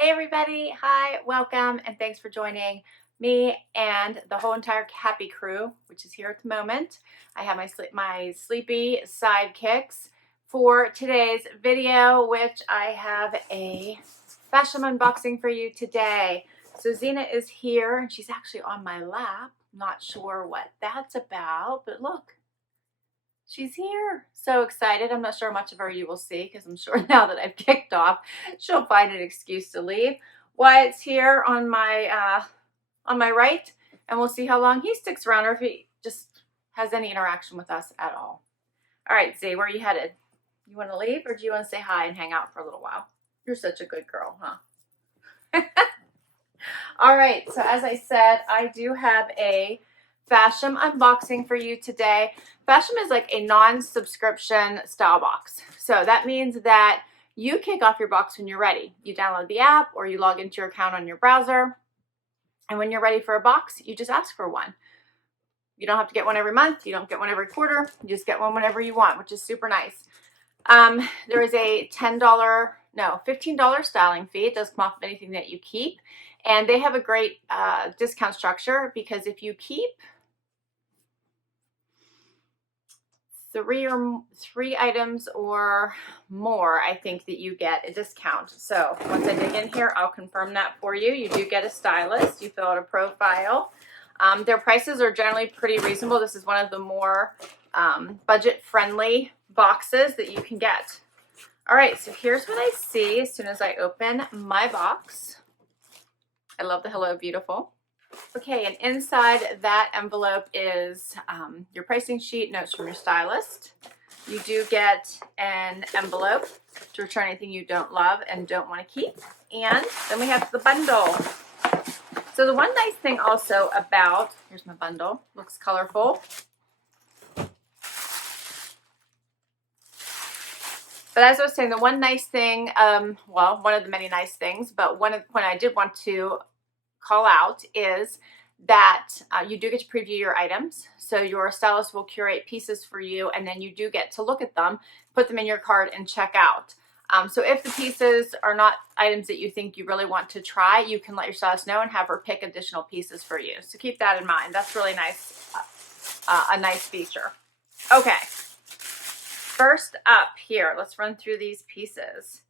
Hey everybody, hi, welcome, and thanks for joining me and the whole entire happy crew, which is here at the moment. I have my sleepy sidekicks for today's video, which I have a Fashem unboxing for you today. So Zena is here, and she's actually on my lap. Not sure what that's about, but look, she's here. So excited. I'm not sure how much of her you will see because I'm sure now that I've kicked off, she'll find an excuse to leave. Wyatt's here on my right, and we'll see how long he sticks around or if he just has any interaction with us at all. All right, Z, where are you headed? You want to leave or do you want to say hi and hang out for a little while? You're such a good girl, huh? All right, so as I said, I do have a Fashem unboxing for you today. Fashem is like a non-subscription style box. So that means that you kick off your box when you're ready. You download the app or you log into your account on your browser. And when you're ready for a box, you just ask for one. You don't have to get one every month. You don't get one every quarter. You just get one whenever you want, which is super nice. There is a $15 styling fee. It does come off of anything that you keep. And they have a great discount structure because if you keep three items or more, I think that you get a discount. So once I dig in here, I'll confirm that for you. You do get a stylist. You fill out a profile. Their prices are generally pretty reasonable. This is one of the more budget-friendly boxes that you can get. All right, so here's what I see as soon as I open my box. I love the Hello Beautiful. Okay, and inside that envelope is your pricing sheet, notes from your stylist. You do get an envelope to return anything you don't love and don't want to keep. And then we have the bundle. So the one nice thing also about, here's my bundle, looks colorful. But as I was saying, the one nice thing, well, one of the many nice things, but one I did want to call out is that you do get to preview your items. So your stylist will curate pieces for you, and then you do get to look at them, put them in your cart, and check out. So if the pieces are not items that you think you really want to try, you can let your stylist know and have her pick additional pieces for you. So keep that in mind. That's really nice, a nice feature. Okay. First up here, let's run through these pieces,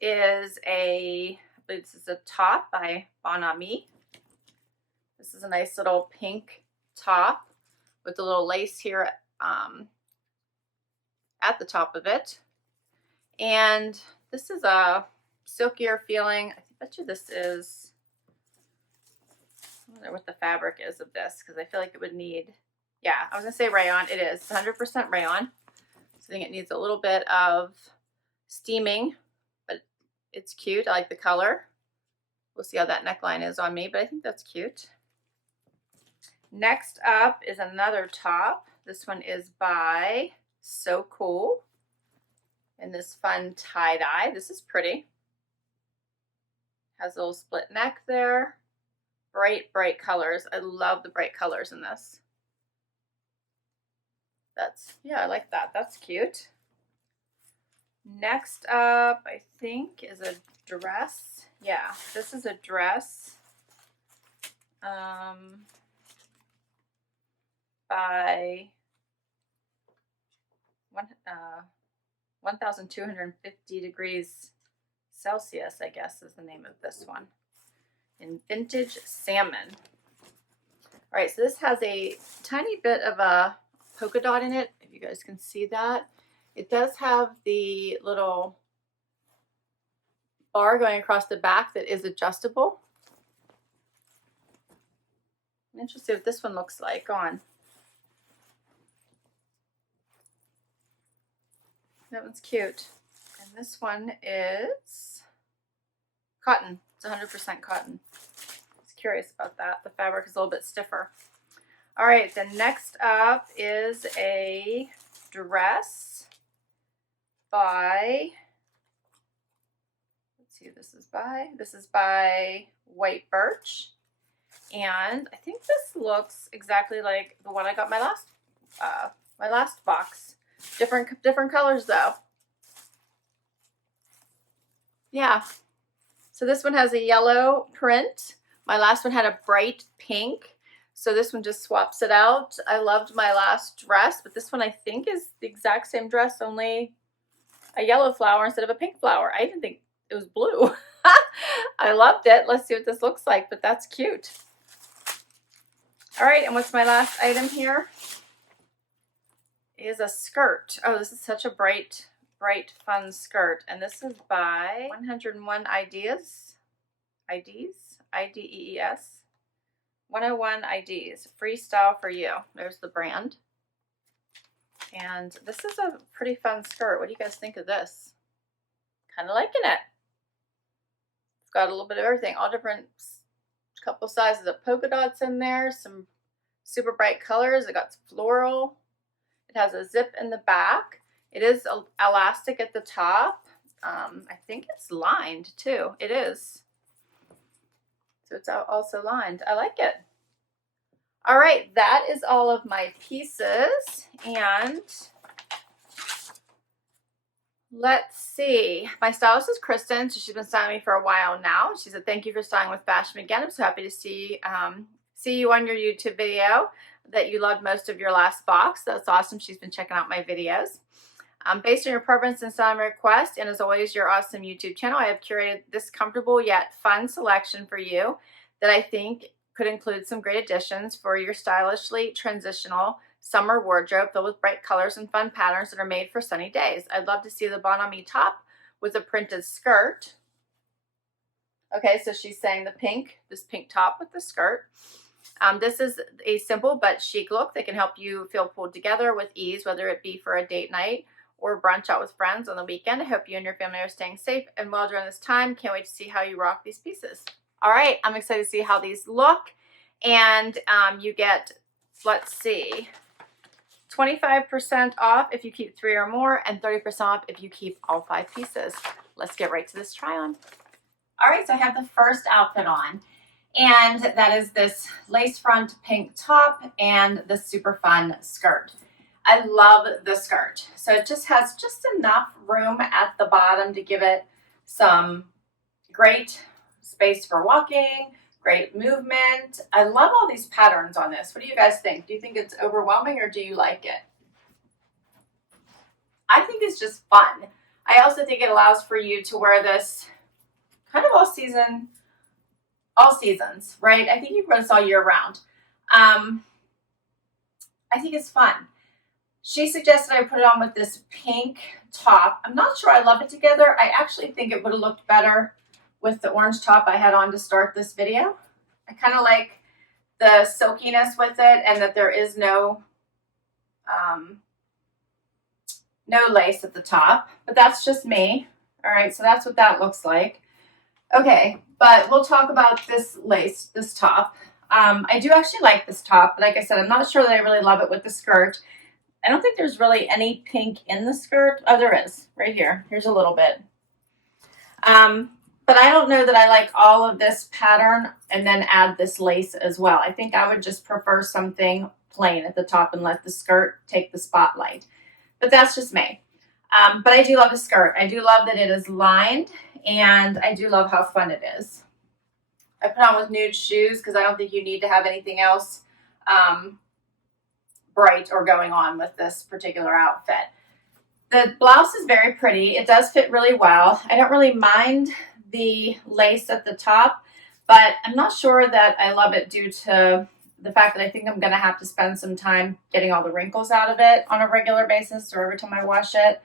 is I believe this is a top by Ami. This is a nice little pink top with a little lace here at the top of it. And this is a silkier feeling. I bet you this is, I wonder what the fabric is of this because I feel like it would need, yeah, I was going to say rayon. It is 100% rayon. So I think it needs a little bit of steaming, but it's cute. I like the color. We'll see how that neckline is on me, but I think that's cute. Next up is another top. This one is by So Cool in this fun tie-dye. This is pretty. Has a little split neck there. Bright, bright colors. I love the bright colors in this. Yeah, I like that. That's cute. Next up, I think, is a dress. Yeah, this is a dress by 1,250 degrees Celsius, I guess is the name of this one, in vintage salmon. All right, so this has a tiny bit of a polka dot in it, if you guys can see that. It does have the little bar going across the back that is adjustable. I'm interested what this one looks like on. That one's cute. And this one is cotton. It's 100% cotton. I was curious about that. The fabric is a little bit stiffer. All right, then next up is a dress by, let's see who this is by. This is by White Birch. And I think this looks exactly like the one I got my last box. Different colors though. Yeah. So this one has a yellow print. My last one had a bright pink. So this one just swaps it out. I loved my last dress, but this one I think is the exact same dress, only a yellow flower instead of a pink flower. I even think it was blue. I loved it. Let's see what this looks like, but that's cute. All right, and what's my last item here? Is a skirt. Oh, this is such a bright, fun skirt. And this is by 101 Ideas. IDs? IDEES. 101 IDs. Freestyle for you. There's the brand. And this is a pretty fun skirt. What do you guys think of this? Kind of liking it. It's got a little bit of everything. All different, couple sizes of polka dots in there. Some super bright colors. It got floral. It has a zip in the back. It is elastic at the top. I think it's lined too. It is. So it's also lined. I like it. All right, that is all of my pieces. And let's see. My stylist is Kristen, so she's been styling me for a while now. She said, thank you for styling with Fashem again. I'm so happy to see you on your YouTube video, that you loved most of your last box. That's awesome. She's been checking out my videos. Based on your preference and styling request, and as always, your awesome YouTube channel, I have curated this comfortable yet fun selection for you that I think could include some great additions for your stylishly transitional summer wardrobe filled with bright colors and fun patterns that are made for sunny days. I'd love to see the Bon Ami top with a printed skirt. Okay, so she's saying this pink top with the skirt. This is a simple but chic look that can help you feel pulled together with ease, whether it be for a date night or brunch out with friends on the weekend. I hope you and your family are staying safe and well during this time. Can't wait to see how you rock these pieces. All right, I'm excited to see how these look. And you get, let's see, 25% off if you keep 3 or more, and 30% off if you keep all 5 pieces. Let's get right to this try on. All right, so I have the first outfit on. And that is this lace front pink top and the super fun skirt. I love the skirt. So it just has just enough room at the bottom to give it some great space for walking, great movement. I love all these patterns on this. What do you guys think? Do you think it's overwhelming or do you like it? I think it's just fun. I also think it allows for you to wear this kind of all seasons, right? I think you can wear this all year round. I think it's fun. She suggested I put it on with this pink top. I'm not sure I love it together. I actually think it would have looked better with the orange top I had on to start this video. I kind of like the silkiness with it and that there is no lace at the top, but that's just me. All right, so that's what that looks like. Okay, but we'll talk about this lace, this top. I do actually like this top, but like I said, I'm not sure that I really love it with the skirt. I don't think there's really any pink in the skirt. Oh, there is, right here. Here's a little bit. But I don't know that I like all of this pattern and then add this lace as well. I think I would just prefer something plain at the top and let the skirt take the spotlight. But that's just me. But I do love the skirt. I do love that it is lined, and I do love how fun it is. I put on with nude shoes because I don't think you need to have anything else bright or going on with this particular outfit. The blouse is very pretty. It does fit really well. I don't really mind the lace at the top, but I'm not sure that I love it due to the fact that I think I'm going to have to spend some time getting all the wrinkles out of it on a regular basis or every time I wash it.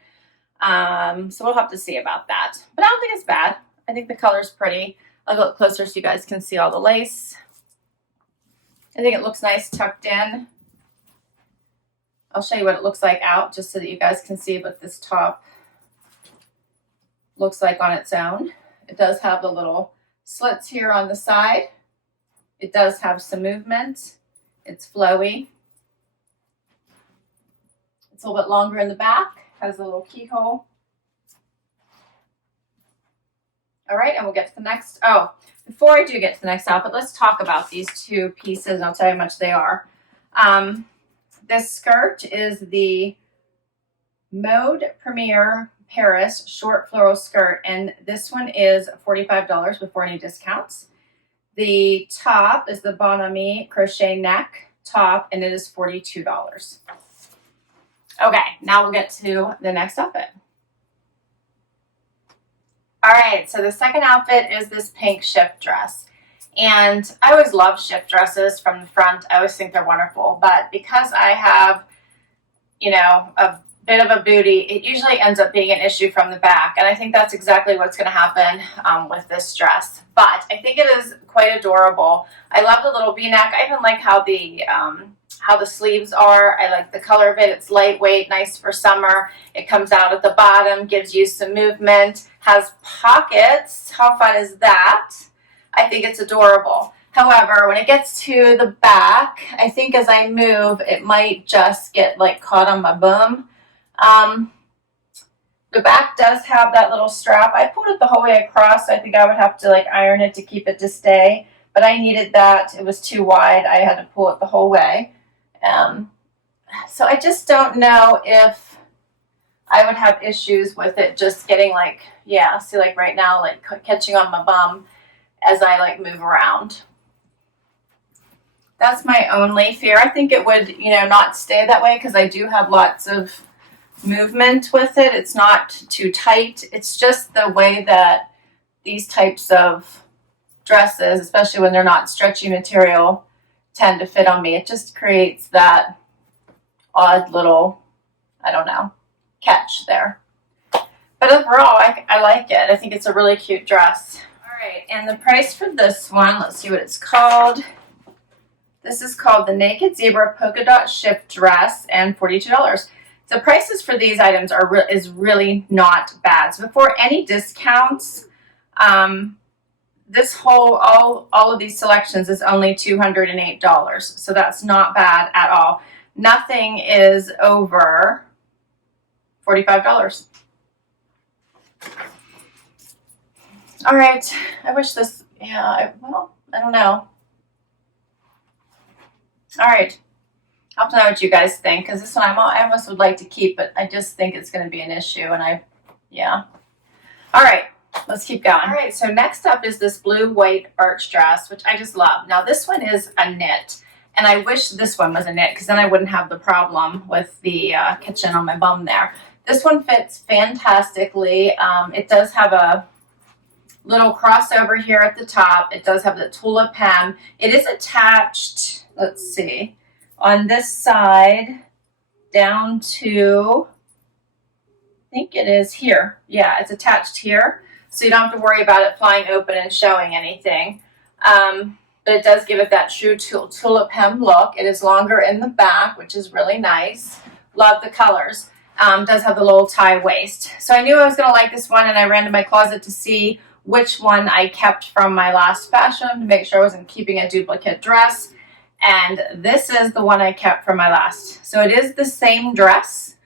So we'll have to see about that. But I don't think it's bad. I think the color's pretty. I'll go closer so you guys can see all the lace. I think it looks nice tucked in. I'll show you what it looks like out just so that you guys can see what this top looks like on its own. It does have the little slits here on the side. It does have some movement. It's flowy. It's a little bit longer in the back. Has a little keyhole. All right, and we'll get to the next. Oh, before I do get to the next outfit, let's talk about these 2 pieces, and I'll tell you how much they are. This skirt is the Mode Premier Paris short floral skirt, and this one is $45 before any discounts. The top is the Ami Crochet Neck top, and it is $42. Okay, now we'll get to the next outfit. All right, so the second outfit is this pink shift dress. And I always love shift dresses from the front. I always think they're wonderful. But because I have, you know, a bit of a booty, it usually ends up being an issue from the back. And I think that's exactly what's going to happen with this dress. But I think it is quite adorable. I love the little V-neck. I even like how the sleeves are. I like the color of it. It's lightweight, nice for summer. It comes out at the bottom, gives you some movement, has pockets. How fun is that? I think it's adorable. However, when it gets to the back, I think as I move, it might just get like caught on my bum. The back does have that little strap. I pulled it the whole way across. So I think I would have to like iron it to keep it to stay, but I needed that. It was too wide. I had to pull it the whole way. So I just don't know if I would have issues with it just getting like, yeah, see like right now, like catching on my bum as I like move around. That's my only fear. I think it would, you know, not stay that way because I do have lots of movement with it. It's not too tight. It's just the way that these types of dresses, especially when they're not stretchy material, tend to fit on me. It just creates that odd little, I don't know, catch there. But overall, I like it. I think it's a really cute dress. All right, and the price for this one, let's see what it's called. This is called the Naked Zebra Polka Dot Shift Dress, and $42. The prices for these items is really not bad. So before any discounts, this whole all of these selections is only $208. So that's not bad at all. Nothing is over $45. All right, I wish this, yeah, well, I don't know. All right, I'll have to know what you guys think, because this one I almost would like to keep, but I just think it's going to be an issue, and yeah. All right, let's keep going. All right, so next up is this blue-white Birch dress, which I just love. Now, this one is a knit, and I wish this one was a knit, because then I wouldn't have the problem with the kitchen on my bum there. This one fits fantastically. It does have a little crossover here at the top. It does have the tulip hem. It is attached, let's see, on this side down to, I think it is here. Yeah, it's attached here. So you don't have to worry about it flying open and showing anything. But it does give it that true tulip hem look. It is longer in the back, which is really nice. Love the colors. Does have the little tie waist. So I knew I was going to like this one, and I ran to my closet to see which one I kept from my last Fashem to make sure I wasn't keeping a duplicate dress. And this is the one I kept from my last. So it is the same dress,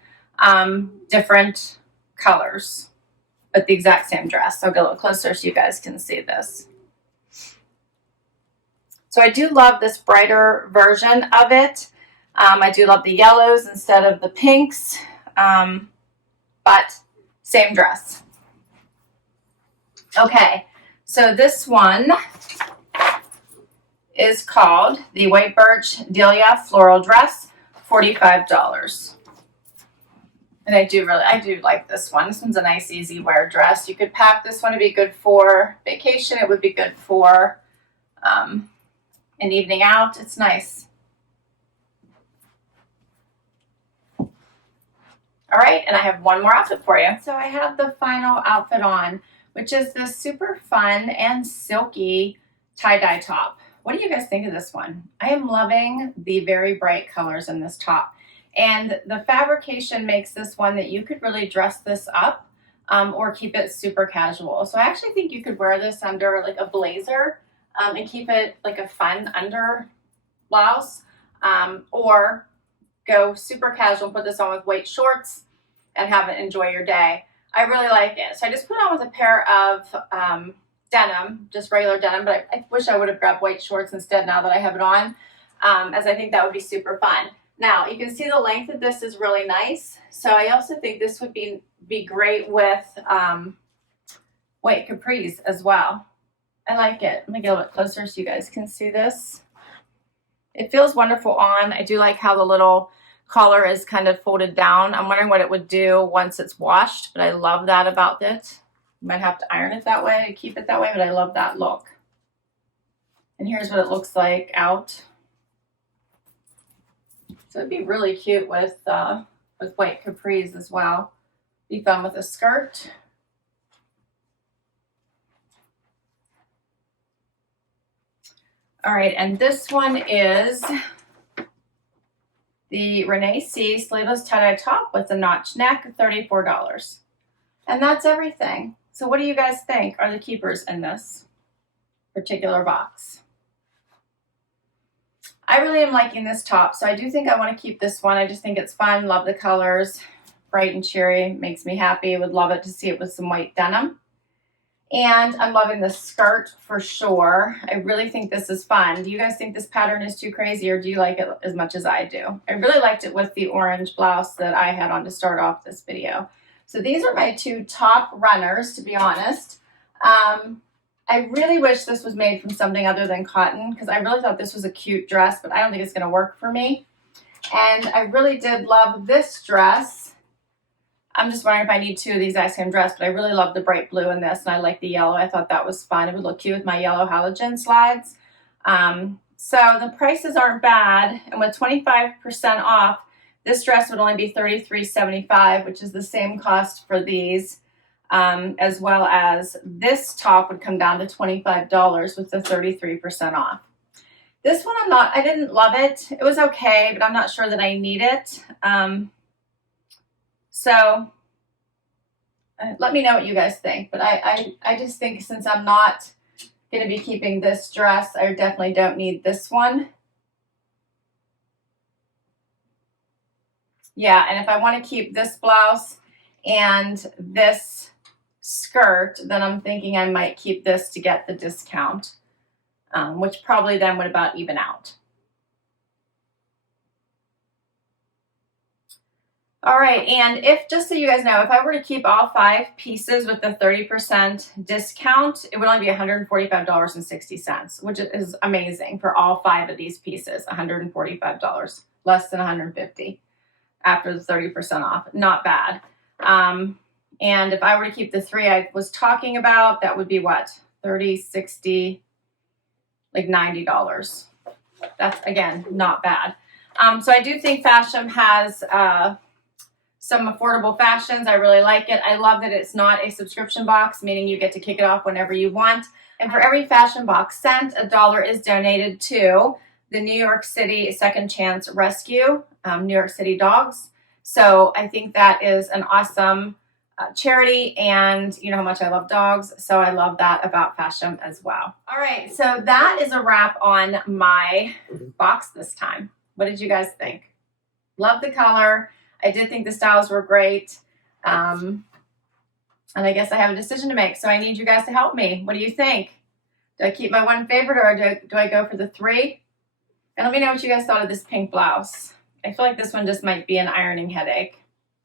different colors, but the exact same dress. I'll go a little closer so you guys can see this. So I do love this brighter version of it. I do love the yellows instead of the pinks, but same dress. Okay, so this one is called the White Birch Delia Floral Dress, $45. And I do like this one. This one's a nice easy wear dress. You could pack this one to be good for vacation. It would be good for an evening out. It's nice. All right, and I have one more outfit for you. So I have the final outfit on, which is this super fun and silky tie-dye top. What do you guys think of this one? I am loving the very bright colors in this top. And the fabrication makes this one that you could really dress this up or keep it super casual. So I actually think you could wear this under like a blazer and keep it like a fun under blouse, or go super casual, put this on with white shorts and have it enjoy your day. I really like it. So I just put it on with a pair of denim, just regular denim, but I wish I would have grabbed white shorts instead now that I have it on, as I think that would be super fun. Now, you can see the length of this is really nice. So I also think this would be be great with white capris as well. I like it. Let me get a little bit closer so you guys can see this. It feels wonderful on. I do like how the little collar is kind of folded down. I'm wondering what it would do once it's washed, but I love that about it. You might have to iron it that way to keep it that way, but I love that look. And here's what it looks like out. So it'd be really cute with white capris as well. Be fun with a skirt. All right, and this one is the Renee C Sleeveless Tie-Dye Top with a notch neck, $34. And that's everything. So what do you guys think are the keepers in this particular box? I really am liking this top, so I do think I want to keep this one. I just think it's fun, love the colors, bright and cheery, makes me happy. Would love it to see it with some white denim. And I'm loving the skirt for sure. I really think this is fun. Do you guys think this pattern is too crazy, or do you like it as much as I do? I really liked it with the orange blouse that I had on to start off this video. So these are my two top runners, to be honest. I really wish this was made from something other than cotton, because I really thought this was a cute dress, but I don't think it's going to work for me. And I really did love this dress. I'm just wondering if I need two of the exact same dress, but I really love the bright blue in this, and I like the yellow. I thought that was fun. It would look cute with my yellow halogen slides. So the prices aren't bad, and with 25% off, this dress would only be $33.75, which is the same cost for these, as well as this top would come down to $25 with the 33% off. This one I didn't love it. It was okay, but I'm not sure that I need it. So let me know what you guys think. But I just think since I'm not going to be keeping this dress, I definitely don't need this one. Yeah, and if I want to keep this blouse and this skirt, then I'm thinking I might keep this to get the discount, which probably then would about even out. All right, and just so you guys know, if I were to keep all 5 pieces with the 30% discount, it would only be $145.60, which is amazing for all 5 of these pieces. $145, less than $150 after the 30% off. Not bad. And if I were to keep the 3 I was talking about, that would be what? $30, $60, like $90. That's, again, not bad. So I do think Fashem has some affordable fashions. I really like it. I love that it's not a subscription box, meaning you get to kick it off whenever you want. And for every fashion box sent, $1 is donated to the New York City Second Chance Rescue, New York City Dogs. So I think that is an awesome charity, and you know how much I love dogs, so I love that about Fashem as well. All right, so that is a wrap on my box this time. What did you guys think? Love the color. I did think the styles were great. And I guess I have a decision to make, so I need you guys to help me. What do you think? Do I keep my one favorite, or do I go for the 3? And let me know what you guys thought of this pink blouse. I feel like this one just might be an ironing headache.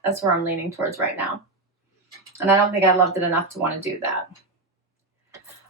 That's where I'm leaning towards right now. And I don't think I loved it enough to want to do that.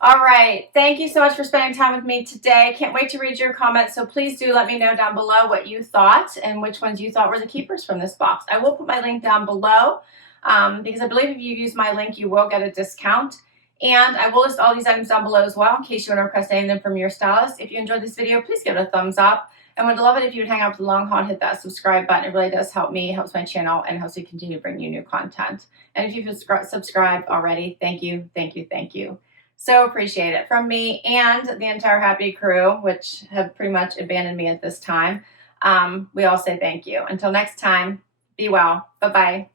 All right. Thank you so much for spending time with me today. Can't wait to read your comments. So please do let me know down below what you thought and which ones you thought were the keepers from this box. I will put my link down below because I believe if you use my link, you will get a discount. And I will list all these items down below as well in case you want to request any of them from your stylist. If you enjoyed this video, please give it a thumbs up. And would love it if you would hang out for the long haul and hit that subscribe button. It really does help me, helps my channel, and helps me continue to bring you new content. And if you've subscribed already, thank you, thank you, thank you. So appreciate it. From me and the entire Happy crew, which have pretty much abandoned me at this time, we all say thank you. Until next time, be well. Bye-bye.